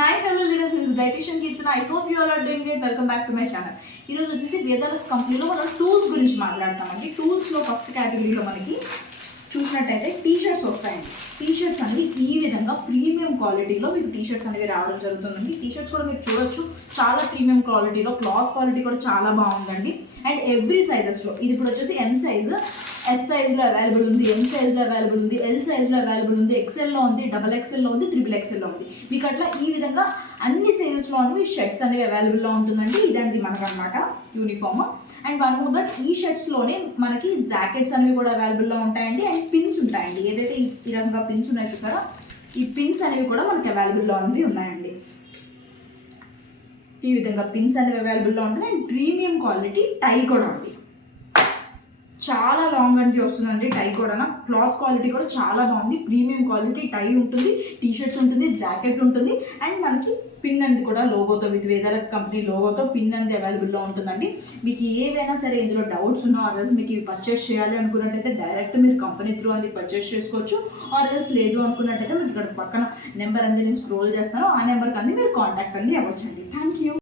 Hi hello leaders, is dietitian Keerthana. I hope you all are doing great. Welcome back to my channel. ఈరోజు వచ్చేసి వేదాలక్స్ కంపెనీలో మనం tools గురించి మాట్లాడతామండి. టూల్స్లో first కేటగిరీలో మనకి చూసినట్టయితే టీ షర్ట్స్ వస్తాయండి. టీ షర్ట్స్ అనేవి ఈ విధంగా ప్రీమియం క్వాలిటీలో మీకు టీ షర్ట్స్ అనేవి రావడం జరుగుతుందండి. టీ షర్ట్స్ కూడా మీరు చూడొచ్చు, చాలా ప్రీమియం క్వాలిటీలో, క్లాత్ క్వాలిటీ కూడా చాలా బాగుందండి. అండ్ ఎవ్రీ సైజెస్లో, ఇది ఇప్పుడు వచ్చేసి ఎం సైజు, ఎస్ సైజ్లో అవైలబుల్ ఉంది, ఎం సైజ్లో అవైలబుల్ ఉంది, ఎల్ సైజ్లో అవైలబుల్ ఉంది, ఎక్సెల్లో ఉంది, డబల్ ఎక్సెల్లో ఉంది, ట్రిపుల్ ఎక్సెల్లో ఉంది. మీకు అట్లా ఈ విధంగా అన్ని సైజెస్లోనూ ఈ షర్ట్స్ అనేవి అవైలబుల్లో ఉంటుందండి. ఇదండి మనకనమాట uniform. And one more that, ఈ షర్ట్స్లోనే మనకి జాకెట్స్ అనేవి కూడా అవైలబుల్లో ఉంటాయండి. అండ్ పిన్స్ ఉంటాయండి. ఏదైతే ఈ విధంగా పిన్స్ ఉన్నాయి చూసారా, ఈ పిన్స్ అనేవి కూడా మనకి అవైలబుల్లో ఉన్నాయండి. ఈ విధంగా పిన్స్ అనేవి అవైలబుల్లో ఉంటుంది. అండ్ ప్రీమియం క్వాలిటీ టై కూడా ఉంది. చాలా లాంగ్ అంటే వస్తుందండి టై కూడా. క్లాత్ క్వాలిటీ కూడా చాలా బాగుంది. ప్రీమియం క్వాలిటీ టై ఉంటుంది, టీ షర్ట్స్ ఉంటుంది, జాకెట్ ఉంటుంది. అండ్ మనకి పిన్ అంది కూడా లోగోతో, విత్ వేదాలక్స్ కంపెనీ లోగోతో పిన్ అంది అవైలబుల్లో ఉంటుందండి. మీకు ఏవైనా సరే ఇందులో డౌట్స్ ఉన్నా ఆర్ ఎల్స్ మీకు ఇవి పర్చేస్ చేయాలి అనుకున్నట్టయితే డైరెక్ట్ మీరు కంపెనీ త్రూ అంది పర్చేస్ చేసుకోవచ్చు. ఆర్ ఎల్స్ లేదు అనుకున్నట్టయితే మీకు ఇక్కడ పక్కన నెంబర్ అంది నేను స్క్రోల్ చేస్తాను, ఆ నెంబర్కి అంది మీరు కాంటాక్ట్ అంది అవ్వచ్చండి. Thank you.